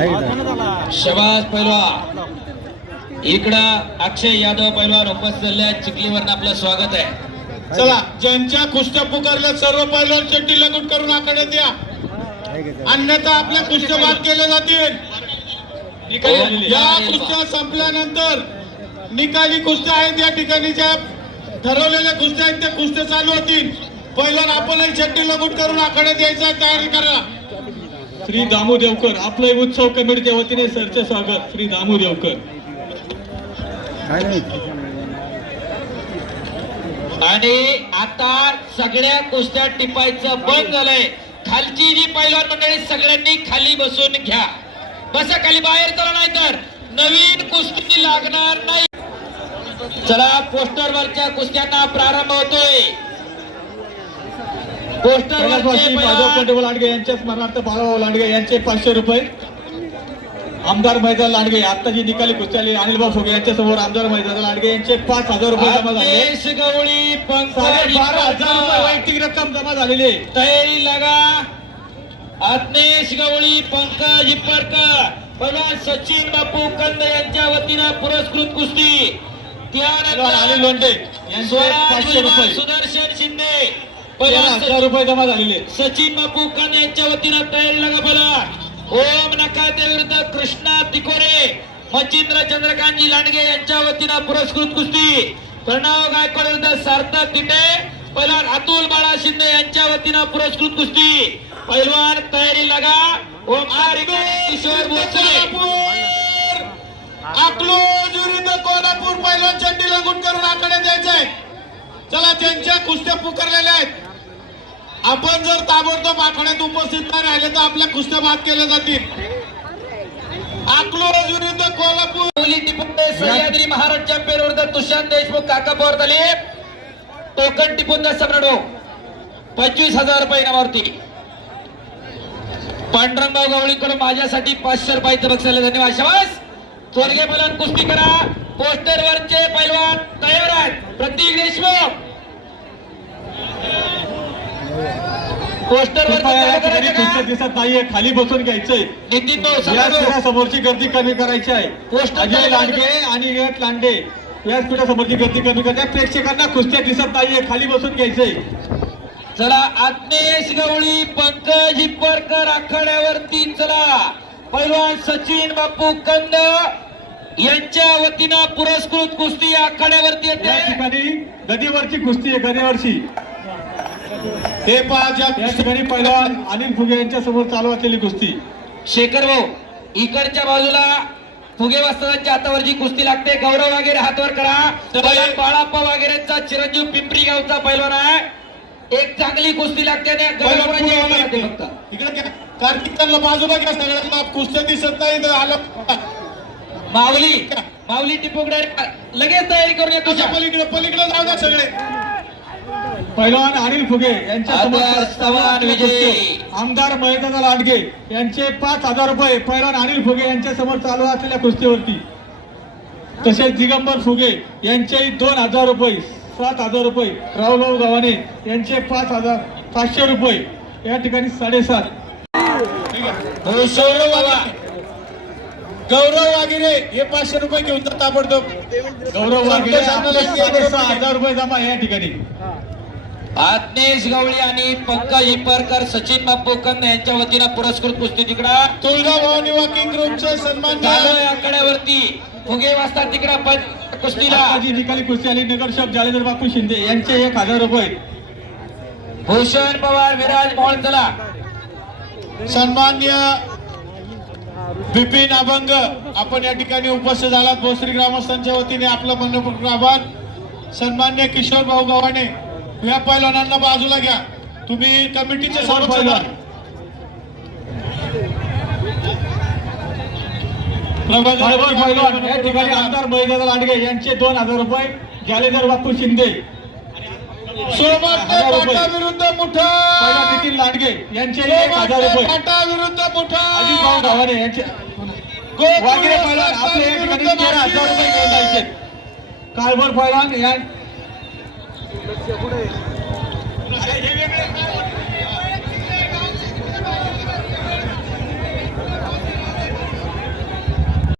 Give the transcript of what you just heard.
शबाज पैलवान. इकडं अक्षय यादव पैलवान उपस्थित झाले. चिखलीवरून आपलं स्वागत आहे. चला, ज्यांच्या कुस्त्या पुकारल्या सर्व पैलवान चट्टी लगूट करून आखाड्यात या, अन्यथा आपल्या कुस्त्या बाद केल्या जातील. या कुस्त्या संपल्यानंतर निकाली कुस्त्या आहेत, या ठिकाणी ज्या ठरवलेल्या कुस्त्या आहेत त्या कुस्त्या चालू होतील. पैलवान आपणही चट्टी लगूट करून आखाड्यात यायचा तयारी करा. श्री दामू देवकर आपलं उत्सव कमिटीच्या वतीने सरचे स्वागत. श्री दामू देवकर. आणि आता सगळ्या कुस्त्या टिपायचं बंद झालंय. खालची जी पैलवान मंडळी सगळ्यांनी खाली बसून घ्या. बसा खाली, बाहेर चला, नाही तर नवीन कुस्ती लागणार नाही. चला, पोस्टरवरच्या कुस्त्यांना प्रारंभ होतोय. पोस्टरवरचे लांडगे यांच्या स्मरणार्थ बाळाभाऊ लांडगे यांचे 500 रुपये. आमदार मैदान लांडगे आता जी निकाली कुस्ती आली अनिलभाऊ फुगे यांच्या समोर आमदार मैदान लांडगे यांचे 5000 रुपये जमा झाले. गवळी 12,000 रुपये वैयक्तिक रक्कम जमा झालेली आहे. तयारी लागा. आत्मेश गवळी, पंकज हिप्परकर, पैलवान सचिन बापू कंद यांच्या वतीनं पुरस्कृत कुस्ती. त्यानंतर अनिल लोंढे यांचे 500 रुपये. सुदर्शन शिंदे, 13,000 रुपये जमा झालेले. सचिन बापू कंद यांच्या वतीनं तयारी लागा. बोला. ओम नकाते विरुद्ध कृष्णा तिकोरे, मच्छिंद्र चंद्रकांतजी लांडगे यांच्या वतीनं पुरस्कृत कुस्ती. प्रणव गायकवाड विरुद्ध सार्थक तिटे, पैलवान अतुल बाळा शिंदे यांच्या वतीनं पुरस्कृत कुस्ती. पैलवान तयारी लागा. ओमकार किशोर भोसले, अकलूज विरुद्ध कोल्हापूर पैलवान चट्टी लगूट करून आखाड्यात यायचंय. चला, ज्यांच्या कुस्त्या पुकारलेल्या आहेत, आपण जर ताबडतोब आखाड्यात उपस्थित नाही राहिले तर आपल्या कुस्त्या बाद केल्या जातील. अकलूज विरुद्ध कोल्हापूर. सह्याद्री महाराज चॅम्पियन विरुद्ध तुषार देशमुख, काका पवार तालीम. टोकन टिपून द्या सम्राटो. 25,000 रुपये इनामावरती. पांडुरंगभाऊ गवळीकडून माझ्यासाठी 500 रुपयाचं बक्षीस. धन्यवाद. शाबास. चोरगे पैलवान कुस्ती करा. पोस्टरवरचे पैलवान तयार आहेत. प्रतीक देशमुख पोस्टरवर दिसत नाहीये, खाली बसून घ्यायचंय. नितीन भाऊ समोरची गर्दी कमी करायची आहे. अजय लांडगे आणि लांडे याच समोरची गर्दी कमी करायची. प्रेक्षकांना कुस्त्या दिसत नाहीये, खाली बसून घ्यायचंय. चला, आत्मेश गवळी, पंकज हिप्परकर आखाड्यावरती. चला, पैलवान सचिन बापू कंद यांच्या वतीनं पुरस्कृत कुस्ती आखाड्यावरती येते. या ठिकाणी गदीवरची कुस्ती आहे. गदीवरची हे पहा, या ठिकाणी पैलवान अनिल फुगे यांच्या समोर चालू असलेली कुस्ती. शेखर भाऊ, इकडच्या बाजूला फुगे वस्तादांच्या हातावरची कुस्ती लागते. गौरव वगैरे हातवर करा. पैलवान बाळाप्पा वगैरेचा चिरंजीव पिंपरी गावचा पैलवान आहे. एक चांगली कुस्ती लागते. फक्त इकडे कार्तिकांना बाजूला घ्या. सगळ्यांना कुस्त्या दिसत नाही. माऊली, माऊली टिपूकडे लगेच तयारी करून येतो. तुझ्या पलीकडे पलीकडे जाऊ द्या सगळे. पैलवान अनिल फुगे यांच्या समोर विजय. आमदार मैदान लांडगे यांचे 5,000 रुपये पैलवान अनिल फुगे यांच्या समोर चालू असलेल्या कुस्तीवरती. तसेच दिगंबर फुगे यांचेही 2,000 रुपये, 7,000 रुपये. रावभाऊ गव्हाणे यांचे 5,500 रुपये. या ठिकाणी 7.5. गौरव वागिरे हे 500 रुपये घेऊन तर ताबडतोब. गौरव वागिरे 6,000 रुपये जमा या ठिकाणी. आत्मेश गवळी आणि पंकज हिप्परकर, सचिन बापू कंद यांच्या वतीनं पुरस्कृत कुस्ती. तिकडा तुळजा भवानी वॉकिंग ग्रुपचे सन्मान आकड्यावरती फुगे वाजता. तिकडा कुस्तीला जी निकाली कुस्ती आली नगरसेवक जालेंद्र बापू शिंदे यांचे 1,000 रुपये. भूषण पवार, विराज मोहोळ. चला, सन्मान्य बिपिन अभंग आपण या ठिकाणी उपस्थित झालात. भोसरी ग्रामस्थांच्या वतीने आपलं मनपूर्वक आभार. सन्मान्य किशोर भाऊ गव्हाणे या पैलवानांना बाजूला घ्या. तुम्ही कमिटीचे सर्व पैलवान. या ठिकाणी आमदार मैदान लांडगे यांचे 2,000 रुपये. जालेंद्र बापू शिंदे विरुद्ध मुठा. नितीन लांडगे यांचे 1,000 रुपये. विरुद्ध मुठा. अजित भाऊ गव्हाणे यांचे वागिरे पैलवान आपले या ठिकाणी 13,000 रुपये घेऊन जायचे. काळभोर पैलवान या